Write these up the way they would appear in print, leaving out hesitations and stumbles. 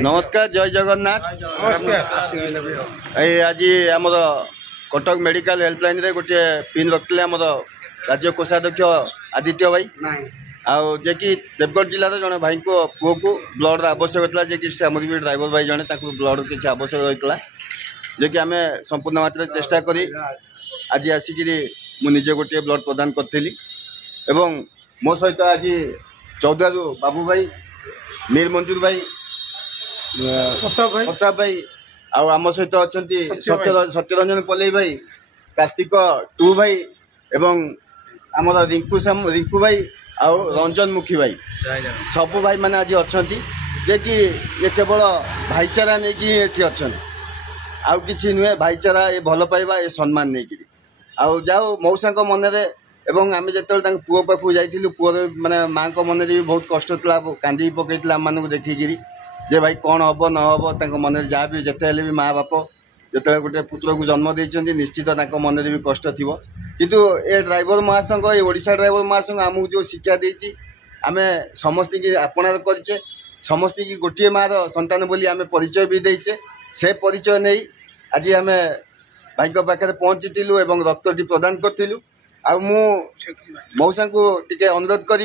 नमस्कार जय जगन्नाथ। आज आम कटक मेडिकल हेल्पलाइन रे गोटे पिन रखते आम राज्य कोषाध्यक्ष आदित्य भाई जे कि देवगढ़ जिलार जड़े भाई को पुओ को ब्लड आवश्यक होता जे कि आम भी ड्राइवर भाई जड़े ब्लड किसी आवश्यक होता जे कि आम संपूर्ण मात्रा चेष्टा करी आज आसिक मुझे गोटे ब्लड प्रदान करी एवं मो सहित आज चौदारू बाबू भाई नील मंजूर भाई प्रताप भाई आम सहित अच्छा सत्यरंजन पल्लई भाई कार्तिक टू भाई एवं आमर रिंकू भाई आउ रंजन मुखी भाई सबू भाई मैंने आज अच्छा जे कि ये केवल भाईचारा नहीं कि ये अच्छा आउ कि नुहे भाईचारा ये भल पाइबा ये सम्मान नहीं कि आउ जाओ मौसा मनरे एवं आम जो पुओ पाखु जाइलु पुओ माने माँ को मन भी बहुत कष्ट था कांदी पकई आम मानक देखिकी जे भाई कौन हम न हम मन जहाँ भी जिते भी माँ बाप जो गोटे पुत्र को जन्म देते निश्चित मन भी कष्ट थी किंतु ए ड्राइवर महासंघ ये ओडिशा ड्राइवर महासंघ आमको जो शिक्षा देती आम समस्त की आपणार करे समस्त की गोटे माँ संतान बोली आम परिचय भी देचे से परिचय नहीं आज आम भाई पाखे पहुँचीलु और रक्तटी प्रदान करूँ मौसा को टिके अनुरोध करी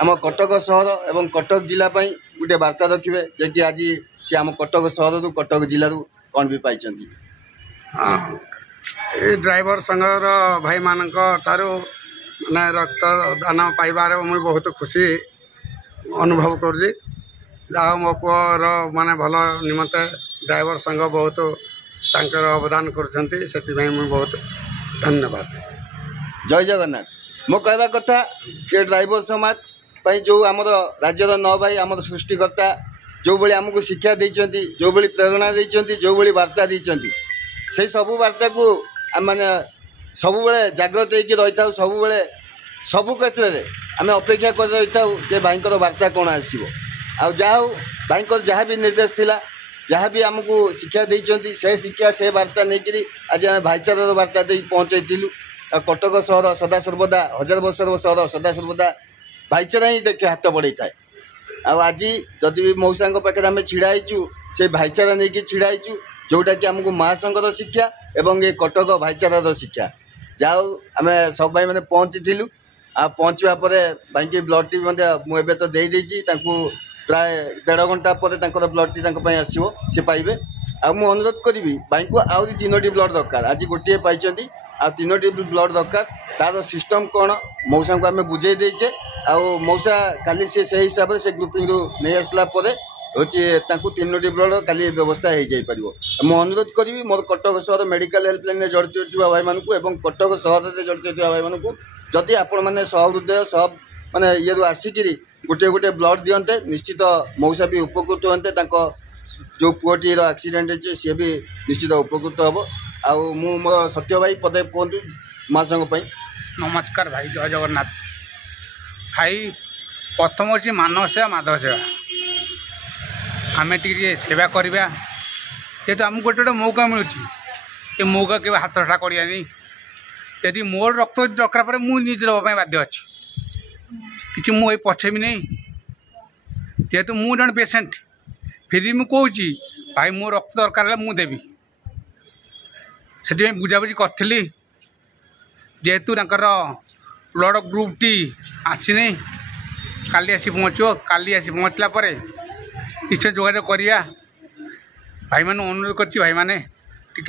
आम कटक सहर एवं कटक जिला गोटे वार्ता रखिए जे कि आज सी आम कटक सहर रु कटक जिलू कौन भी पाई ड्राइवर संघर भाई मान माने रक्त दान पाइबार मुझे बहुत खुशी अनुभव करुँच जहाँ मो पुअर माने भल निमंते ड्राइवर संघ बहुत तांकर अवदान कर बहुत धन्यवाद। जय जगन्नाथ। मो कहवा कथा कि ड्राइवर समाज जो आम राज्यर 9 भाई आम सृष्टिकर्ता जो भाई आमको शिक्षा देते जो भाई प्रेरणा देते जो भाई वार्ता देते से सबू वार्ता को आम मैंने सब जाग्रत रही था सब सबू क्षेत्र में आम अपेक्षा कर रही था जे भाई वार्ता कौन आसो आ जहाँ भाई जहाँ भी निर्देश थिला जहाँ भी आमको शिक्षा देते से शिक्षा से वार्ता नहीं आज आम भाईचारार वार्ता दे पहुँचलु कटक सहर सदा सर्वदा 1000 वर्षर सहर सदा सर्वदा भाईचारा ही देखे हाथ बढ़े थाए आज जदि भी मौसा पाखे आम ढड़ाईचु से भाईचारा नहीं कि ढड़ाईचु जोटा कि आमको महासंघर शिक्षा एवं ये कटक भाईचारार शिक्षा जाओ आम सब भाई मैंने पहुँचीलु आ पहुँचवा भाई की ब्लड टी मुझे तो दे प्राय 1.5 घंटा पर ब्लड टी आसो सी पाइबे आ मु अनुरोध करी भाई को आहरी 3टी ब्लड दरकार आज गोटे पाई आ 3टी ब्लड दरकार तार सिस्टम कौन मौसा को आम बुझे देचे आ मौसा काली से हिसाब से ग्रुपिंग नहीं आसला हूँ 3टी ब्लड काली व्यवस्था हो जापर मु अनुरोध करी मोर कटक सहर मेडिकल हेल्पलाइन जड़ित भाई मान को कटक सहर में जड़ित भाई मान को जदि आपण मैंने सहृदय सब माने ये आसिक गोटे गोटे ब्लड दियंते निश्चित मौसा भी उपकृत होते जो पुओटी एक्सीडेंट है सी भी निश्चित उपकृत हम आउ मो सत्य भाई पदे कहतु महासंघ। नमस्कार भाई जय जगन्नाथ। भाई प्रथम अच्छी मानव सेवा माधव सेवा आम टे सेवा करवा जेहतु आमको गोटे गोटे मौका मिलूँ ये मौका के हाथ छड़ा करानी यदि मोर रक्त दरकार पड़े मुझे देवाई बाध्य अच्छी कि मुझे पछे भी नहीं जेहेतु मु जन पेसेंट फिर मुझे कौची भाई मो रक्त दरकार है मुझे देवी से बुझाबुझी करी जेहेतु ब्लड ग्रुप टी आसनी काली आसी पहुँचो काली आसी पहुँचला निश्चय जोगाजोग करिया भाई मान अनुरोध कर भाई मैंने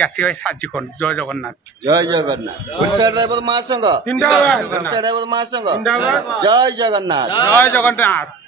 आसी भाई साजी कर। जय जगन्नाथ। जय जगन्नाथ। ओडिशा ड्राइवर महासंघ जिंदाबाद। ओडिशा ड्राइवर महासंघ जिंदाबाद। जय जगन्नाथ। जय जगन्नाथ।